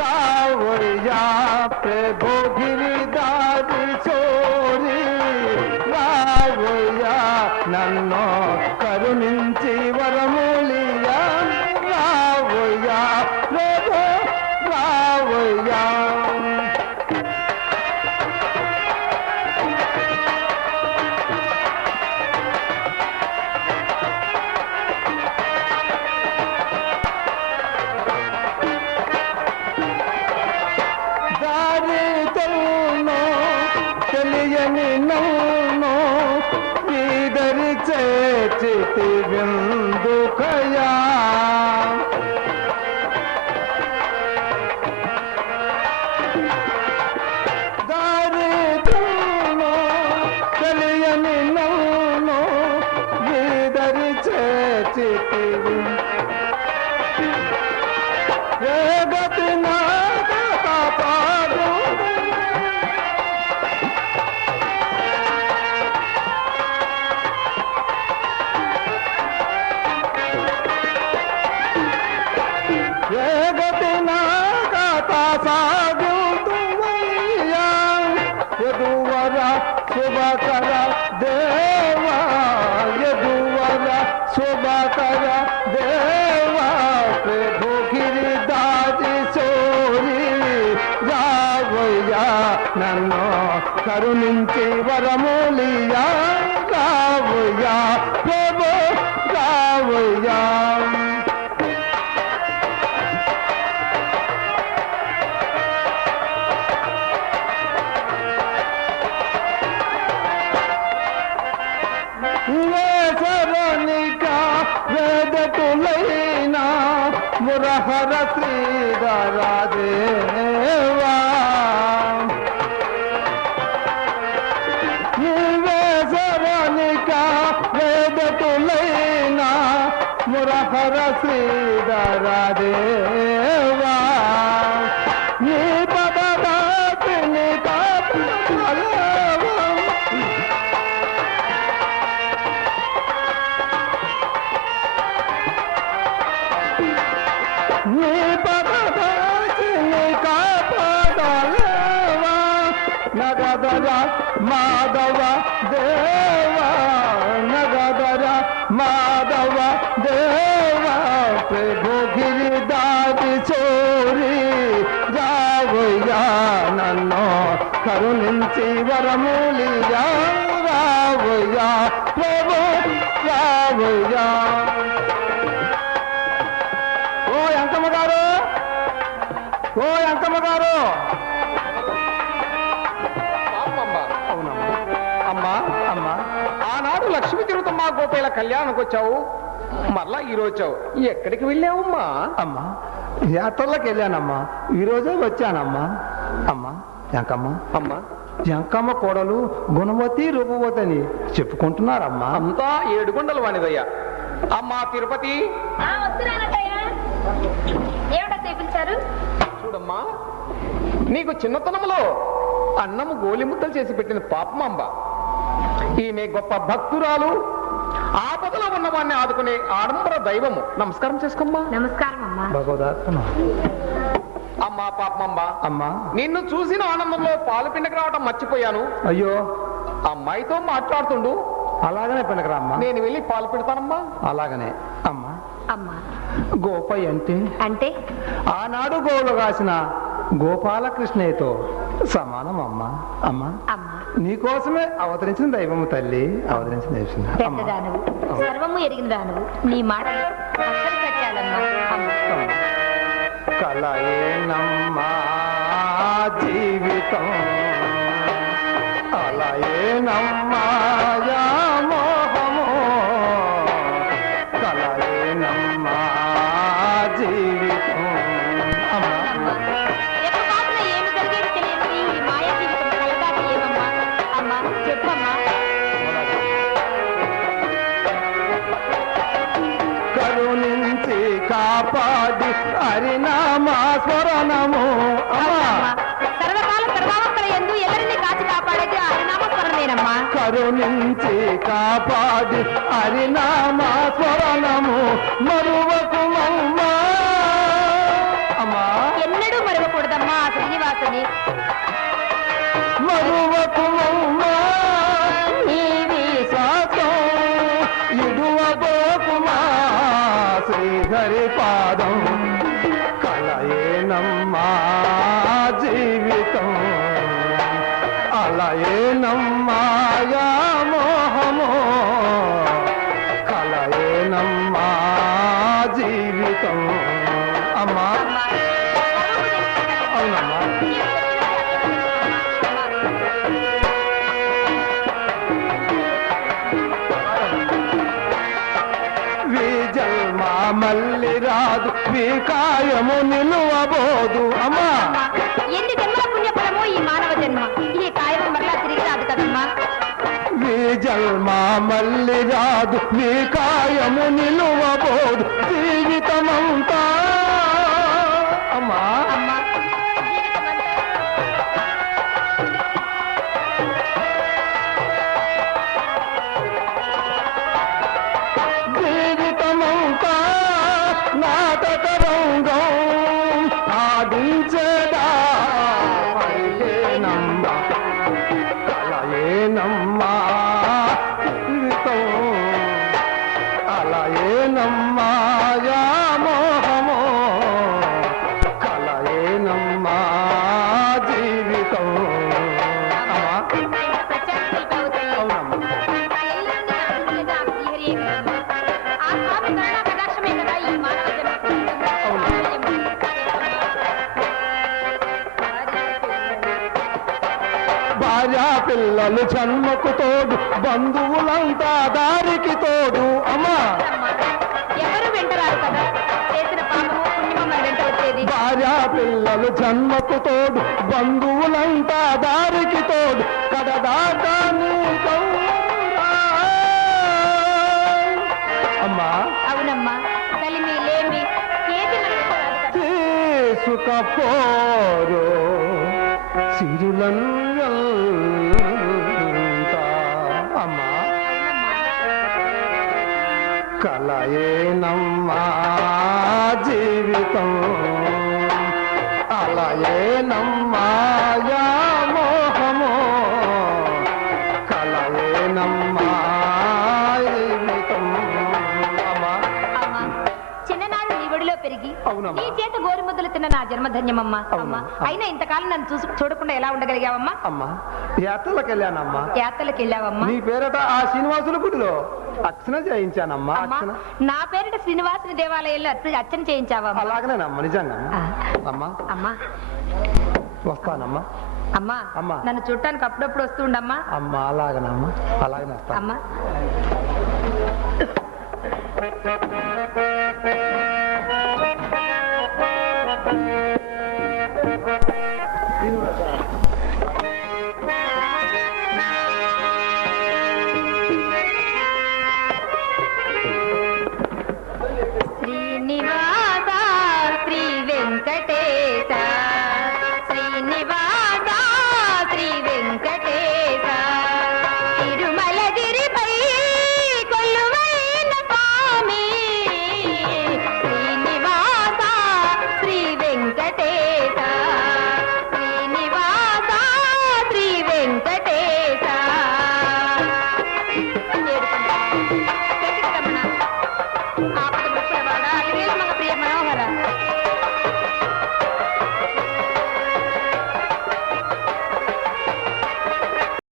రావయ్యా ప్రభు గిరిదారి చోరి రావయ్యా నన్ను కరుణించి వరములియా రావయ్యా ప్రభు రావయ్యా తెలియని నన్ను వీదరి చేతి విందుకయా దారి తెలియని నన్ను వీదరి చేతి వేగతి నాపాడు వేగతి నాగత సాగుతుమయ్యా యదువర శుభకర దేవా యదువర శుభకర దేవా ప్రభు గిరిదారి చోరి రావయ్యా నన్ను కరుణించి వరములియా రావయ్యా ప్రభు రావయ్యా వేదతులైనా మురహర శ్రీధరాదేవా నివేశరణిక వేదతులైనా మురహర శ్రీధరాదేవా నీ పదదాతిని నీ పదదాసిని కాపాడలేవా నగదర మాధవ దేవా నగదర మాధవ దేవా ప్రభు గిరిదారి చోరి రావయ్యా నన్ను కరుణించి వరములియా రావయ్యా ప్రభు రావయ్యా ఓ ఎంకమ్మ గారు అమ్మా అమ్మా ఆనాడు లక్ష్మీ తిరుతమ్మ గోపేల కళ్యాణానికి వచ్చావు, మరలా ఈరోజు వచ్చావు. ఎక్కడికి వెళ్ళావమ్మా? అమ్మా యాత్రలకు వెళ్ళానమ్మా, ఈరోజే వచ్చానమ్మా. అమ్మా ఎంకమ్మ అమ్మా ఎంకమ్మ కోడలు గుణవతి రూపవతి అని చెప్పుకుంటున్నారమ్మా. అంతా 7 గుండలు వానిదయ్యా. అమ్మా తిరుపతి చూడమ్మా, నీకు చిన్నతనంలో అన్నము గోలిముద్దలు చేసి పెట్టిన పాపమాంబ. ఈమె గొప్ప భక్తురాలు, ఆపదలో ఉన్నవాడిని ఆదుకునే ఆడంబర దైవము. నమస్కారం చేసుకోమ్మా. నమస్కారం అమ్మా. అమ్మా పాపమాంబ, అమ్మా నిన్ను చూసిన ఆనందంలో పాలు పిండకి రావటం మర్చిపోయాను. అయ్యో, అమ్మాయితో మాట్లాడుతుండు. అలాగనే పిండకరా అమ్మా, నేను వెళ్ళి పాలు పెడతానమ్మా. అలాగనే అమ్మా. అమ్మా గోపయ్య అంటే ఆనాడు గోవులు కాసిన గోపాలకృష్ణయ్యతో సమానం అమ్మా. అమ్మా నీకోసమే అవతరించిన దైవము తల్లి, అవతరించిన పెద్దదానవు, సర్వము ఎరిగిన దానవు. నీ మాట కలయేనమ్మా జీవితం, అలాయేనమ్మా మోహము, కలయేనమ్మా జీవితం. కరుణించి కాపాడి హరినామా స్మరణము. కరుణించి కాపాడి హరినామా స్మరణము మరువకు అమ్మా. ఎన్నడూ మరువకు శ్రీనివాసుని మరువకుమమ్మా నీవి శాతం ఇడువబోకుమా శ్రీహరి పాదం కలయేనమ్మా జీవితం అలయేనమ్మా మోహమో కలయేనమ్మా జీవితం అమ్మా అవునమ్మా జల్మా మల్లి రాదు కాయము నిలువబోదు అమ్మా ఎన్ని జన్మల పుణ్యఫలము ఈ మానవ జన్మ ఈ కాయం మరలా తిరిగి రాదు కదమ్మా జల్మా మల్లి రాదు కాయము నిలువబోదు జీవితమంతా అమ్మా అమ్మా జీవితమంతా నాటక రంగం ఆడించేదా అయ్యేనమ్మా కలయేనమ్మా జీవితం అలయేనమ్మా మోహమో కలయేనమ్మా జీవితం అమ్మా అవునమ్మా భార్యా పిల్లలు జన్మకు తోడు బంధువులంతా దారికి తోడు అమ్మా ఎవరు వెంటరారు కదా చేసిన పాపము పుణ్యమమ్మ వెంట వచ్చేది భార్యా పిల్లలు జన్మకు తోడు బంధువులంతా దారికి తోడు కడదాకా అమ్మా అవునమ్మా కలిమి లేమి ఏది మన వెంట రాదు కదా. తీసుకపోరు సిరులను అమ్మా కలయేనమ్మా జీవితం అలయేనమ్మా మోహమో కలయేనమ్మా జీవితం అమ్మా అమ్మా చిన్ననాడు నీ ఒడిలో పెరిగి అవునమ్మా. నీ చేత గోరుముద్దలు తిన్న నా జన్మధన్యమమ్మా అవునా? అమ్మా అయినా ఇంతకాలం నన్ను చూడకుండా ఎలా ఉండగలిగావమ్మా అమ్మా యాత్రలకు వెళ్ళానమ్మా యాత్రలకు వెళ్ళావమ్మా నీ పేరట ఆ శ్రీనివాసుల గుడిలో అర్చన చేయించానమ్మా అమ్మా అర్చన నా పేరిట శ్రీనివాసుని దేవాలయంలో అర్చన చేయించావమ్మా అలాగనేనమ్మా నిజంగా ఆ. అమ్మా అమ్మా వస్తానమ్మా అమ్మా అమ్మా. నన్ను చూడటానికి అప్పుడప్పుడు వస్తుండమ్మా అమ్మా అలాగనమ్మా అలాగనే వస్తాను అమ్మా